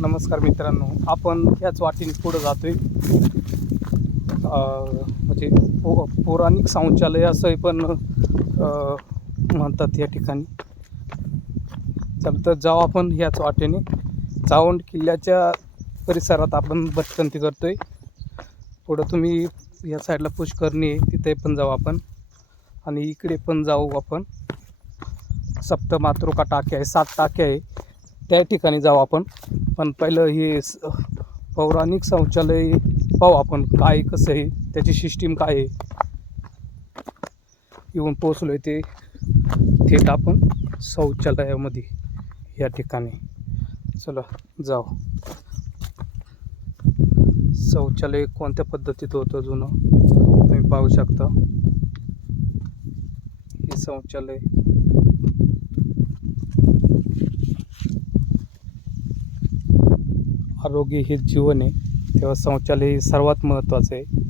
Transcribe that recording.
नमस्कार मित्रांनो आपण ह्याच वाटेने पुढं जातोय. आहे म्हणजे पौ पौराणिक शौचालय असंही पण म्हणतात या ठिकाणी. चल तर जाऊ आपण ह्याच वाटेने. चावंड किल्ल्याच्या परिसरात आपण भटकंती करतोय. पुढं तुम्ही या साईडला पुष्करणी आहे तिथे पण जाऊ आपण. आणि इकडे पण जाऊ आपण. सप्तमातृका टाके आहे सात टाके आहे. त्या ठिकाणी जाऊ आपण. पण पहिलं हे पौराणिक शौचालय पाहू आपण काय कसं आहे त्याची सिस्टीम काय आहे. येऊन पोचलो आहे ते थेट आपण शौचालयामध्ये या ठिकाणी. चला जाऊ. शौचालय कोणत्या पद्धतीत होतं जुनं? तुम्ही पाहू शकता. हे शौचालय आरोग्य हे जीवन आहे. तेव्हा शौचालय हे सर्वात महत्त्वाचं आहे.